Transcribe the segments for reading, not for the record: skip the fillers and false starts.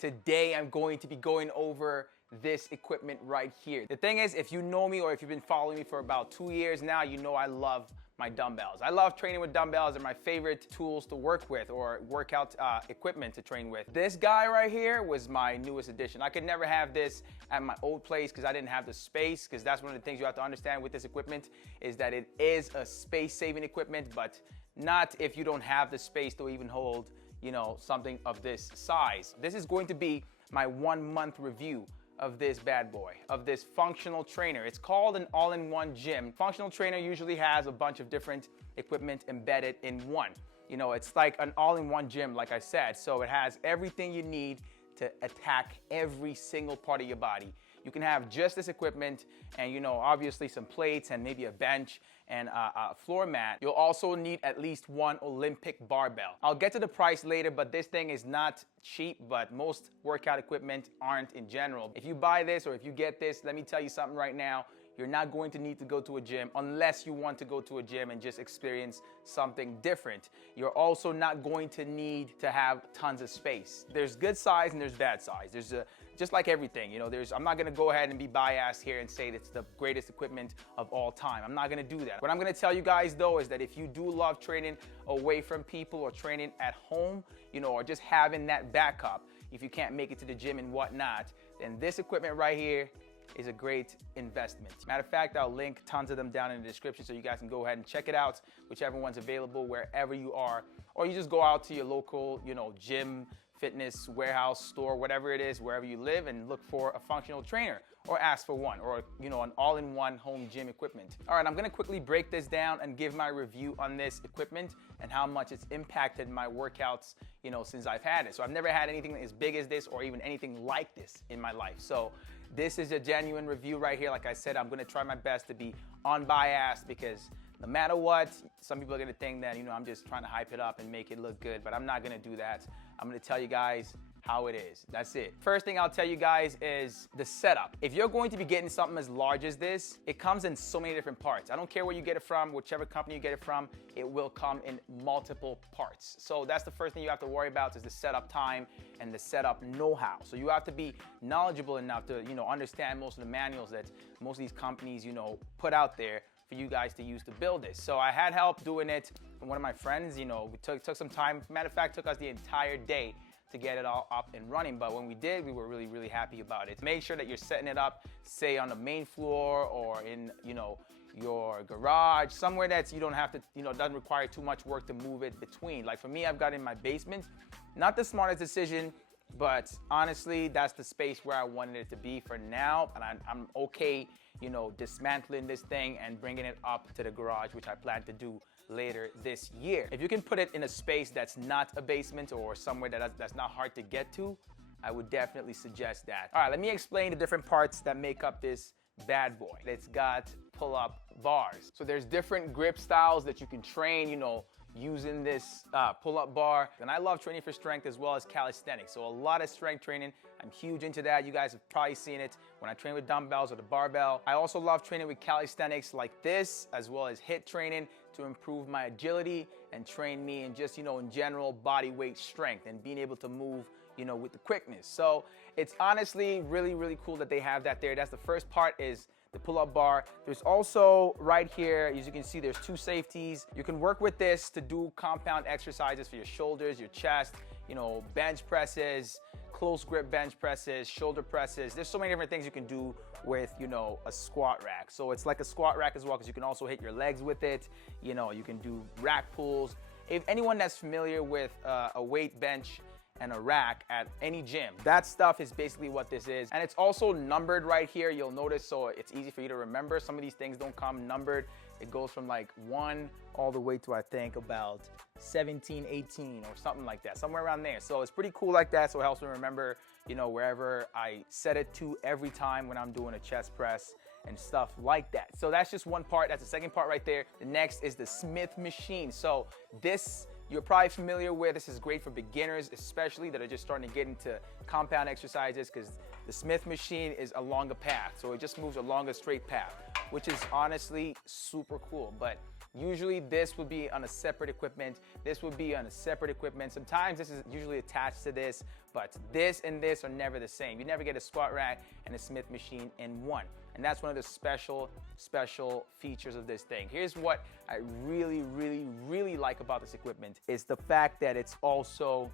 Today I'm going to be going over this equipment right here. The thing is, if you know me or if you've been following me for about 2 years now, you know I love my dumbbells. I love training with dumbbells. They're my favorite tools to work with or workout equipment to train with. This guy right here was my newest addition. I could never have this at my old place because I didn't have the space, because that's one of the things you have to understand with this equipment is that it is a space-saving equipment, but not if you don't have the space to even hold, you know, something of this size. This is going to be my 1 month review of this bad boy, of this functional trainer. It's called an all-in-one gym. Functional trainer usually has a bunch of different equipment embedded in one. You know, it's like an all-in-one gym, like I said. So it has everything you need to attack every single part of your body. You can have just this equipment and, you know, obviously some plates and maybe a bench and a floor mat. You'll also need at least one Olympic barbell. I'll get to the price later, but this thing is not cheap, but most workout equipment aren't in general. If you buy this or if you get this, let me tell you something right now. You're not going to need to go to a gym unless you want to go to a gym and just experience something different. You're also not going to need to have tons of space. There's good size and there's bad size. There's just like everything, you know, I'm not gonna go ahead and be biased here and say it's the greatest equipment of all time. I'm not gonna do that. What I'm gonna tell you guys though is that if you do love training away from people or training at home, you know, or just having that backup, if you can't make it to the gym and whatnot, then this equipment right here is a great investment. Matter of fact, I'll link tons of them down in the description so you guys can go ahead and check it out, whichever one's available wherever you are, or you just go out to your local, you know, gym, fitness, warehouse, store, whatever it is, wherever you live, and look for a functional trainer or ask for one, or, you know, an all-in-one home gym equipment. All right, I'm gonna quickly break this down and give my review on this equipment and how much it's impacted my workouts, you know, since I've had it. So I've never had anything as big as this or even anything like this in my life. So this is a genuine review right here. Like I said, I'm gonna try my best to be unbiased because no matter what, some people are gonna think that, you know, I'm just trying to hype it up and make it look good, but I'm not gonna do that. I'm gonna tell you guys how it is. That's it. First thing I'll tell you guys is the setup. If you're going to be getting something as large as this, it comes in so many different parts. I don't care where you get it from, whichever company you get it from, it will come in multiple parts. So that's the first thing you have to worry about is the setup time and the setup know-how. So you have to be knowledgeable enough to, you know, understand most of the manuals that most of these companies, you know, put out there for you guys to use to build this. So I had help doing it from one of my friends. You know, we took some time. Matter of fact, took us the entire day to get it all up and running. But when we did, we were really, really happy about it. Make sure that you're setting it up, say on the main floor or in, you know, your garage, somewhere that's, you don't have to, you know, doesn't require too much work to move it between. Like for me, I've got it in my basement. Not the smartest decision, but honestly, that's the space where I wanted it to be for now. And I'm okay, you know, dismantling this thing and bringing it up to the garage, which I plan to do later this year. If you can put it in a space that's not a basement or somewhere that's not hard to get to, I would definitely suggest that. All right, let me explain the different parts that make up this bad boy. It's got pull-up bars. So there's different grip styles that you can train, you know, using this pull-up bar. And I love training for strength as well as calisthenics. So a lot of strength training. I'm huge into that. You guys have probably seen it when I train with dumbbells or the barbell. I also love training with calisthenics like this, as well as HIIT training to improve my agility and train me in just, you know, in general body weight strength and being able to move, you know, with the quickness. So it's honestly really, really cool that they have that there. That's the first part, is the pull-up bar. There's also right here, as you can see, there's 2 safeties. You can work with this to do compound exercises for your shoulders, your chest, you know, bench presses, close grip bench presses, shoulder presses. There's so many different things you can do with, you know, a squat rack. So it's like a squat rack as well, because you can also hit your legs with it. You know, you can do rack pulls. If anyone that's familiar with a weight bench and a rack at any gym, that stuff is basically what this is. And it's also numbered right here, you'll notice, so it's easy for you to remember. Some of these things don't come numbered. It goes from like 1 all the way to, I think, about 17, 18 or something like that, somewhere around there. So it's pretty cool like that, so it helps me remember, you know, wherever I set it to every time when I'm doing a chest press and stuff like that. So that's just one part. That's the second part right there. The next is the Smith machine. So this, you're probably familiar with. This is great for beginners, especially that are just starting to get into compound exercises, because the Smith machine is along a path. So it just moves along a straight path, which is honestly super cool. But Usually this would be on a separate equipment. This would be on a separate equipment. Sometimes this is usually attached to this, but this and this are never the same. You never get a squat rack and a Smith machine in one. And that's one of the special features of this thing. Here's what I really like about this equipment is the fact that it's also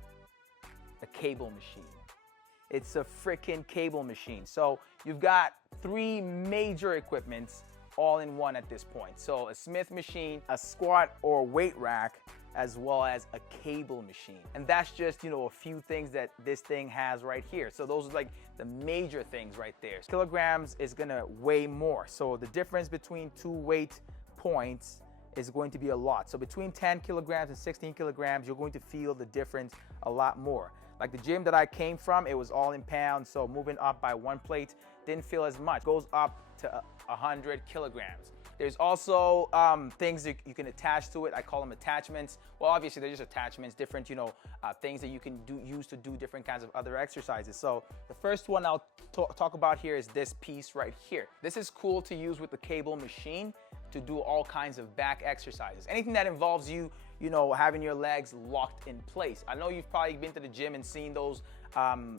a cable machine. It's a freaking cable machine. So you've got 3 major equipments all in one at this point. So a Smith machine, a squat or weight rack, as well as a cable machine. And that's just, you know, a few things that this thing has right here. So those are like the major things right there. Kilograms is gonna weigh more. So the difference between 2 weight points is going to be a lot. So between 10 kilograms and 16 kilograms, you're going to feel the difference a lot more. Like the gym that I came from, it was all in pounds. So moving up by 1 plate didn't feel as much. It goes up to 100 kilograms. There's also things that you can attach to it. I call them attachments. Well, obviously they're just attachments, different, you know, things that you can use to do different kinds of other exercises. So the first one I'll talk about here is this piece right here. This is cool to use with the cable machine to do all kinds of back exercises. Anything that involves you know, having your legs locked in place. I know you've probably been to the gym and seen those,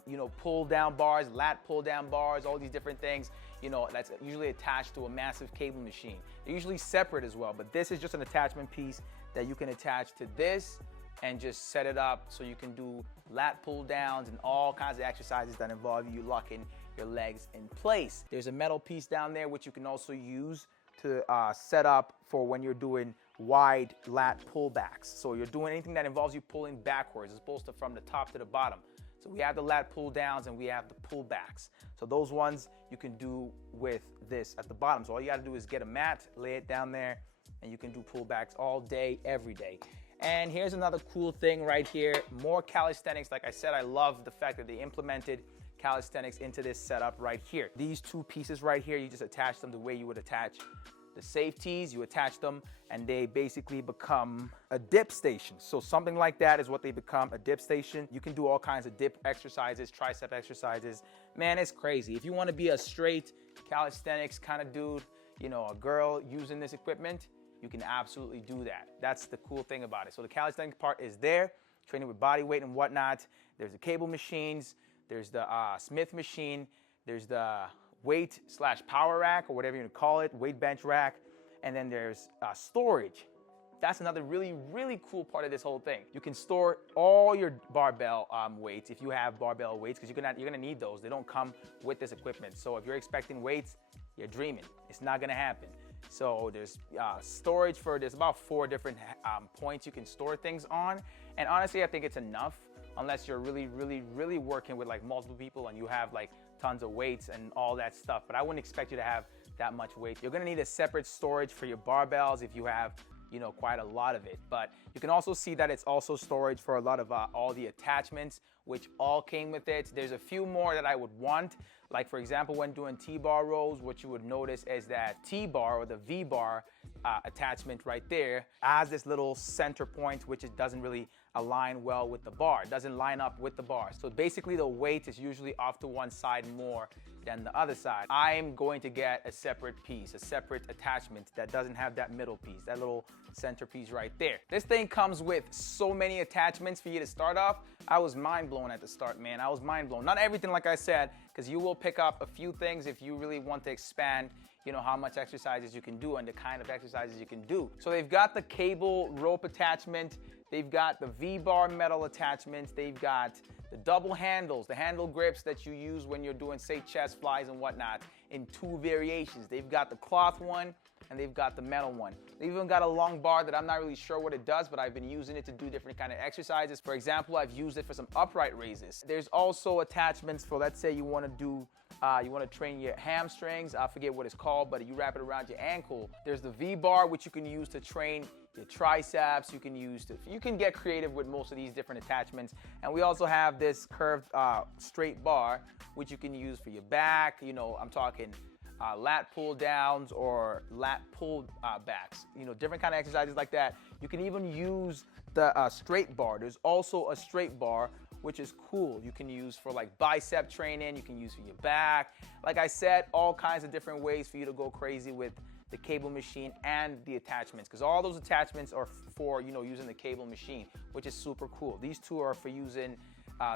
you know, pull down bars, lat pull down bars, all these different things. You know, that's usually attached to a massive cable machine. They're usually separate as well, but this is just an attachment piece that you can attach to this and just set it up so you can do lat pull downs and all kinds of exercises that involve you locking your legs in place. There's a metal piece down there which you can also use to set up for when you're doing wide lat pullbacks. So you're doing anything that involves you pulling backwards as opposed to from the top to the bottom. So we have the lat pull downs and we have the pullbacks. So those ones you can do with this at the bottom. So all you gotta do is get a mat, lay it down there, and you can do pullbacks all day, every day. And here's another cool thing right here, more calisthenics. Like I said, I love the fact that they implemented calisthenics into this setup right here. These 2 pieces right here, you just attach them the way you would attach the safeties. You attach them and they basically become a dip station. So something like that is what they become, a dip station. You can do all kinds of dip exercises, tricep exercises. Man, it's crazy. If you want to be a straight calisthenics kind of dude, you know, a girl using this equipment, you can absolutely do that. That's the cool thing about it. So the calisthenics part is there, training with body weight and whatnot. There's the cable machines, there's the Smith machine, there's the weight/power rack or whatever you call it, weight bench rack, and then there's storage. That's another really cool part of this whole thing. You can store all your barbell weights if you have barbell weights, because you're gonna need those. They don't come with this equipment. So if you're expecting weights, you're dreaming. It's not gonna happen. So there's storage for, there's about 4 different points you can store things on. And honestly, I think it's enough unless you're really working with like multiple people and you have like tons of weights and all that stuff. But I wouldn't expect you to have that much weight. You're gonna need a separate storage for your barbells if you have, you know, quite a lot of it. But you can also see that it's also storage for a lot of all the attachments, which all came with it. There's a few more that I would want. Like for example, when doing T-bar rows, what you would notice is that T-bar or the V-bar attachment right there has this little center point, which it doesn't really align well with the bar. It doesn't line up with the bar. So basically the weight is usually off to one side more than the other side. I'm going to get a separate piece, a separate attachment that doesn't have that middle piece, that little center piece right there. This thing comes with so many attachments for you to start off. I was mind blown at the start, man. I was mind blown. Not everything, like I said, because you will pick up a few things if you really want to expand, you know, how much exercises you can do and the kind of exercises you can do. So they've got the cable rope attachment, they've got the V-bar metal attachments, they've got the double handles, the handle grips that you use when you're doing, say, chest flies and whatnot, in 2 variations. They've got the cloth one and they've got the metal one. They've even got a long bar that I'm not really sure what it does, but I've been using it to do different kind of exercises. For example, I've used it for some upright raises. There's also attachments for, let's say you want to do, you want to train your hamstrings. I forget what it's called, but you wrap it around your ankle. There's the V-bar, which you can use to train your triceps. You can get creative with most of these different attachments. And we also have this curved straight bar, which you can use for your back. You know, I'm talking lat pull downs or lat pull backs, you know, different kind of exercises like that. You can even use the straight bar. There's also a straight bar, which is cool. You can use for like bicep training, you can use for your back. Like I said, all kinds of different ways for you to go crazy with the cable machine and the attachments, because all those attachments are for, you know, using the cable machine, which is super cool. These two are for using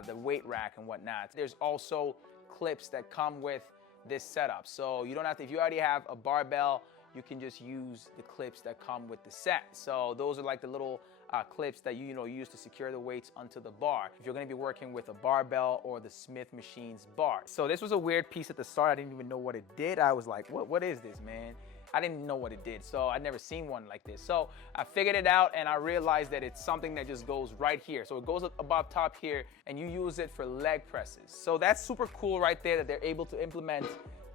the weight rack and whatnot. There's also clips that come with this setup, so you don't have to, if you already have a barbell, you can just use the clips that come with the set. So those are like the little clips that you use to secure the weights onto the bar if you're going to be working with a barbell or the Smith Machine's bar. So this was a weird piece at the start. I didn't even know what it did. I was like, what is this, man? I didn't know what it did, so I'd never seen one like this. So I figured it out, and I realized that it's something that just goes right here. So it goes above top here, and you use it for leg presses. So that's super cool right there that they're able to implement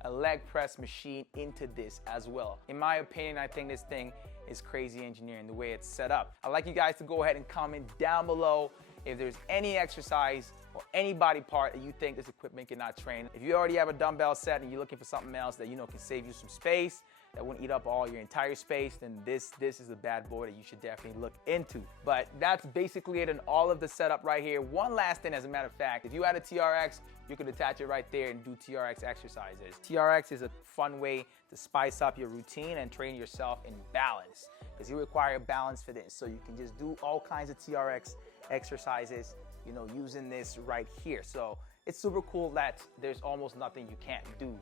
a leg press machine into this as well. In my opinion, I think this thing is crazy engineering the way it's set up. I'd like you guys to go ahead and comment down below if there's any exercise or any body part that you think this equipment cannot train. If you already have a dumbbell set and you're looking for something else that can save you some space, that wouldn't eat up all your entire space, then this is a bad boy that you should definitely look into. But that's basically it in all of the setup right here. One last thing, as a matter of fact, if you had a TRX, you could attach it right there and do TRX exercises. TRX is a fun way to spice up your routine and train yourself in balance, because you require balance for this. So you can just do all kinds of TRX exercises, using this right here. So it's super cool that there's almost nothing you can't do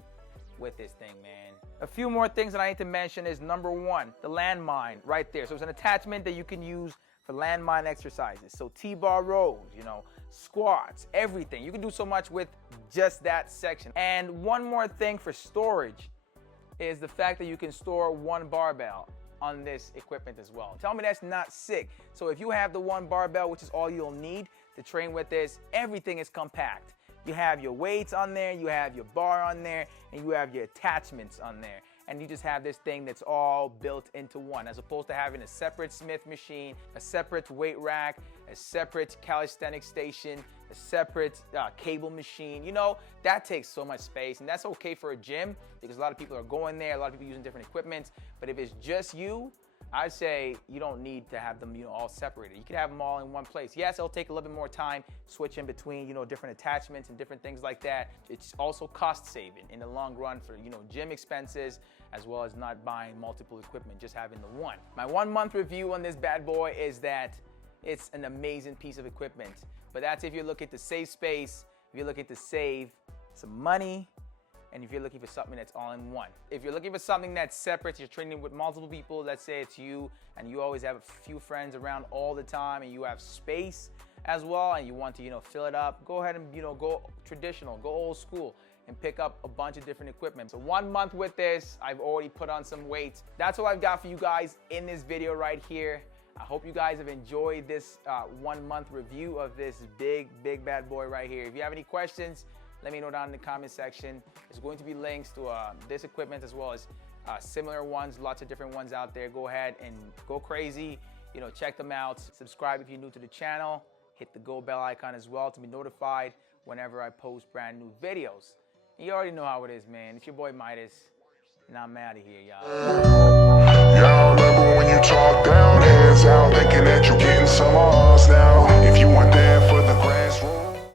with this thing, man. A few more things that I need to mention is, number one, the landmine right there. So it's an attachment that you can use for landmine exercises. So T-bar rows, squats, everything. You can do so much with just that section. And one more thing for storage is the fact that you can store one barbell on this equipment as well. Tell me that's not sick. So if you have the one barbell, which is all you'll need to train with this, everything is compact. You have your weights on there, you have your bar on there, and you have your attachments on there. And you just have this thing that's all built into one, as opposed to having a separate Smith machine, a separate weight rack, a separate calisthenic station, a separate cable machine. That takes so much space, and that's okay for a gym because a lot of people are going there, a lot of people using different equipment. But if it's just you, I'd say you don't need to have them, all separated. You can have them all in one place. Yes, it'll take a little bit more time switching between, different attachments and different things like that. It's also cost saving in the long run for, gym expenses, as well as not buying multiple equipment, just having the one. My 1 month review on this bad boy is that it's an amazing piece of equipment. But that's if you're looking to save space, if you're looking to save some money, and if you're looking for something that's all in one. If you're looking for something that's separate, you're training with multiple people, let's say it's you, and you always have a few friends around all the time, and you have space as well, and you want to, fill it up, go ahead and, go traditional, go old school, and pick up a bunch of different equipment. So 1 month with this, I've already put on some weights. That's all I've got for you guys in this video right here. I hope you guys have enjoyed this 1 month review of this big bad boy right here. If you have any questions, let me know down in the comment section. There's going to be links to this equipment as well as similar ones, lots of different ones out there. Go ahead and go crazy, check them out. Subscribe if you're new to the channel. Hit the go bell icon as well to be notified whenever I post brand new videos. And you already know how it is, man. It's your boy Midas, and I'm out of here, y'all. Yeah, I remember when you talk down, hands out, thinking that you're getting some more.